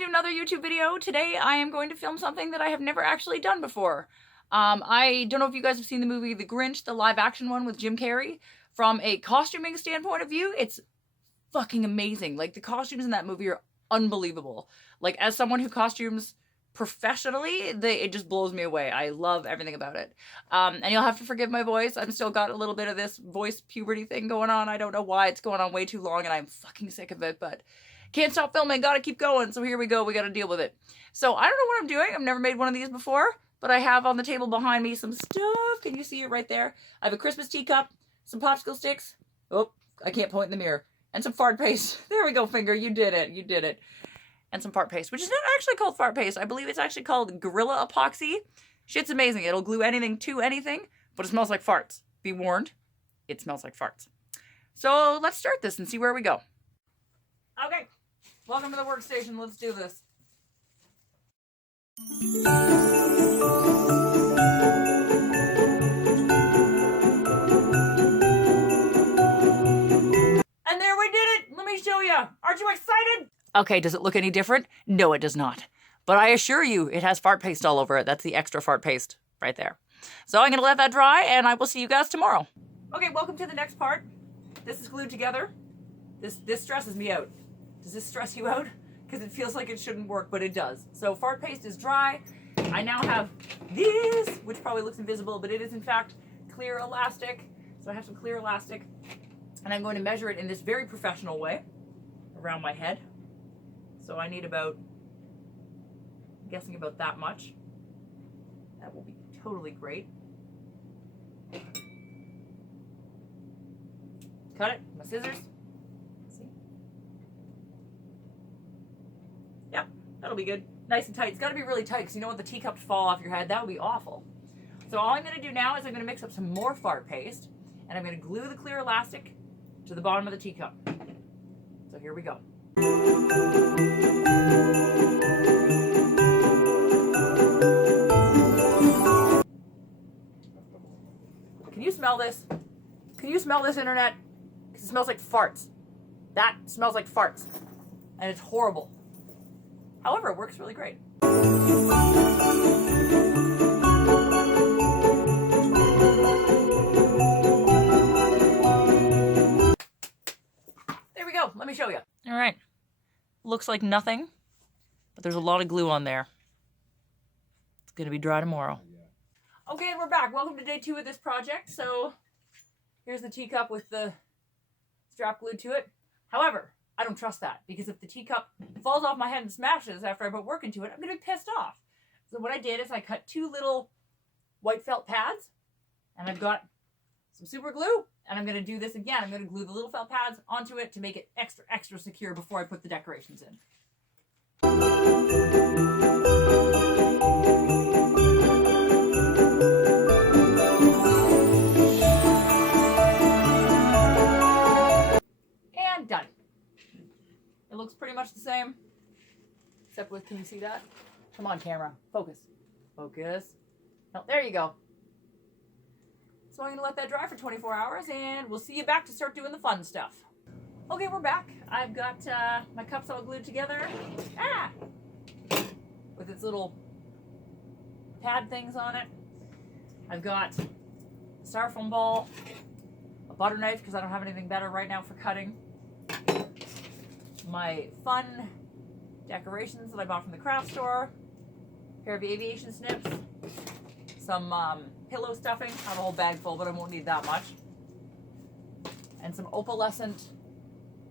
to another YouTube video. Today I am going to film something that I have never actually done before. I don't know if you guys have seen the movie The Grinch, the live action one with Jim Carrey. From a costuming standpoint of view, it's fucking amazing. Like, the costumes in that movie are unbelievable. Like, as someone who costumes professionally, it just blows me away. I love everything about it. And you'll have to forgive my voice. I've still got a little bit of this voice puberty thing going on. I don't know why. It's going on way too long and I'm fucking sick of it, but can't stop filming, gotta keep going. So here we go, we gotta deal with it. So I don't know what I'm doing. I've never made one of these before, but I have on the table behind me some stuff. Can you see it right there? I have a Christmas teacup, some popsicle sticks. Oh, I can't point in the mirror. And some fart paste. There we go, finger, you did it, you did it. And some fart paste, which is not actually called fart paste. I believe it's actually called Gorilla Epoxy. Shit's amazing. It'll glue anything to anything, but it smells like farts. Be warned, it smells like farts. So let's start this and see where we go. Okay. Welcome to the workstation. Let's do this. And there we did it! Let me show you! Aren't you excited? Okay, does it look any different? No, it does not. But I assure you, it has fart paste all over it. That's the extra fart paste right there. So I'm gonna let that dry and I will see you guys tomorrow. Okay, welcome to the next part. This is glued together. This stresses me out. Does this stress you out? Because it feels like it shouldn't work, but it does. So fart paste is dry. I now have this, which probably looks invisible, but it is in fact clear elastic. So I have some clear elastic, and I'm going to measure it in this very professional way around my head. So I need about, I'm guessing about that much. That will be totally great. Cut it, my scissors. Yep, that'll be good. Nice and tight. It's got to be really tight because you don't want the teacup to fall off your head. That would be awful. So all I'm going to do now is I'm going to mix up some more fart paste and I'm going to glue the clear elastic to the bottom of the teacup. So here we go. Can you smell this? Can you smell this, internet? Because it smells like farts. That smells like farts. And it's horrible. However, it works really great. There we go. Let me show you. All right. Looks like nothing, but there's a lot of glue on there. It's going to be dry tomorrow. Okay, and we're back. Welcome to day 2 of this project. So here's the teacup with the strap glued to it. However, I don't trust that, because if the teacup falls off my head and smashes after I put work into it, I'm going to be pissed off. So what I did is I cut 2 little white felt pads, and I've got some super glue, and I'm going to do this again. I'm going to glue the little felt pads onto it to make it extra, extra secure before I put the decorations in. And done. It looks pretty much the same, except with, can you see that? Come on, camera, focus, focus. Oh, there you go. So I'm gonna let that dry for 24 hours and we'll see you back to start doing the fun stuff. Okay, we're back. I've got my cups all glued together. With its little pad things on it. I've got a styrofoam ball, a butter knife because I don't have anything better right now for cutting. My fun decorations that I bought from the craft store, a pair of aviation snips, some pillow stuffing. I have a whole bag full, but I won't need that much. And some opalescent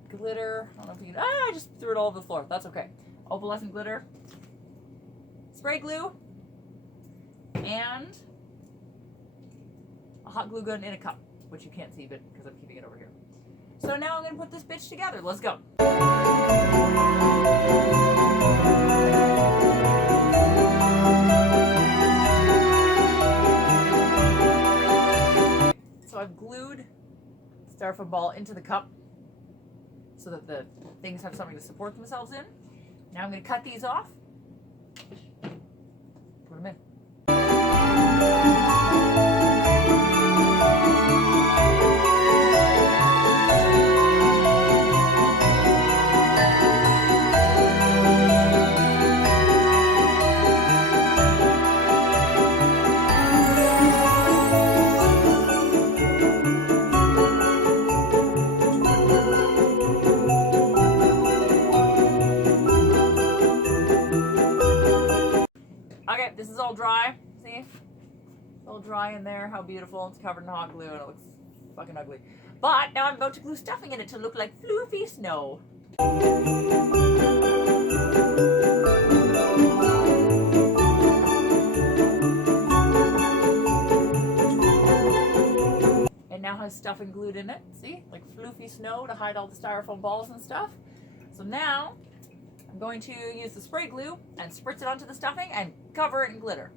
glitter. I don't know if you can, I just threw it all over the floor. That's okay. Opalescent glitter, spray glue, and a hot glue gun in a cup, which you can't see, but because I'm keeping it over here. So now I'm going to put this bitch together. Let's go. So I've glued the styrofoam ball into the cup so that the things have something to support themselves in. Now I'm going to cut these off. Put them in. all dry in there. How beautiful. It's covered in hot glue and it looks fucking ugly. But now I'm about to glue stuffing in it to look like floofy snow. It now has stuffing glued in it, see? Like floofy snow to hide all the styrofoam balls and stuff. So now I'm going to use the spray glue and spritz it onto the stuffing and cover it in glitter.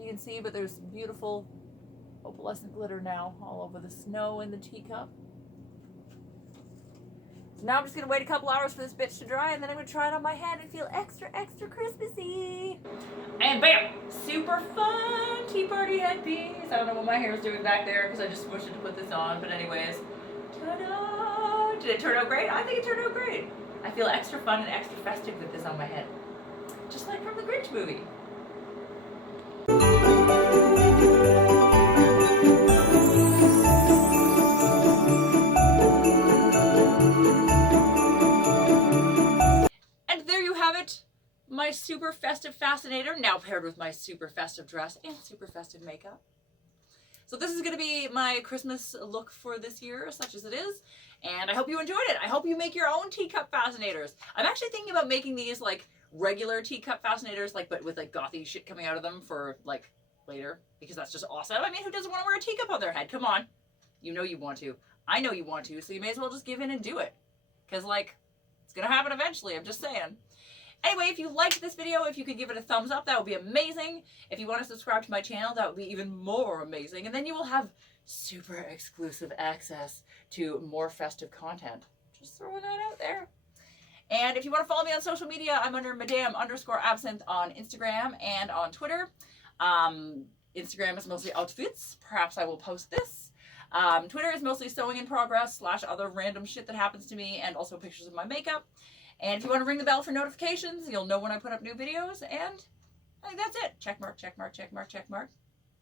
You can see, but there's beautiful opalescent glitter now all over the snow in the teacup. So now I'm just gonna wait a couple hours for this bitch to dry, and then I'm gonna try it on my head and feel extra, extra Christmassy. And bam! Super fun tea party headpiece. I don't know what my hair is doing back there because I just smushed it to put this on, but anyways, ta-da! Did it turn out great? I think it turned out great. I feel extra fun and extra festive with this on my head. Just like from the Grinch movie. And there you have it, my super festive fascinator, now paired with my super festive dress and super festive makeup. So this is going to be my Christmas look for this year, such as it is, and I hope you enjoyed it. I hope you make your own teacup fascinators. I'm actually thinking about making these like regular teacup fascinators, like but with like gothy shit coming out of them for like later, because that's just awesome. I mean, who doesn't want to wear a teacup on their head? Come on. You know you want to. I know you want to, so you may as well just give in and do it. Because, like, it's going to happen eventually, I'm just saying. Anyway, if you liked this video, if you could give it a thumbs up, that would be amazing. If you want to subscribe to my channel, that would be even more amazing. And then you will have super exclusive access to more festive content. Just throwing that out there. And if you want to follow me on social media, I'm under Madame_Absinthe on Instagram and on Twitter. Instagram is mostly outfits. Perhaps I will post this. Twitter is mostly sewing in progress / other random shit that happens to me, and also pictures of my makeup. And if you want to ring the bell for notifications, you'll know when I put up new videos. And I think that's it. Check mark, check mark, check mark, check mark.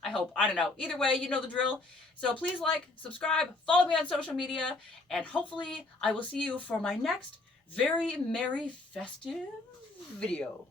I hope. I don't know. Either way, you know the drill. So please like, subscribe, follow me on social media, and hopefully I will see you for my next very merry festive video.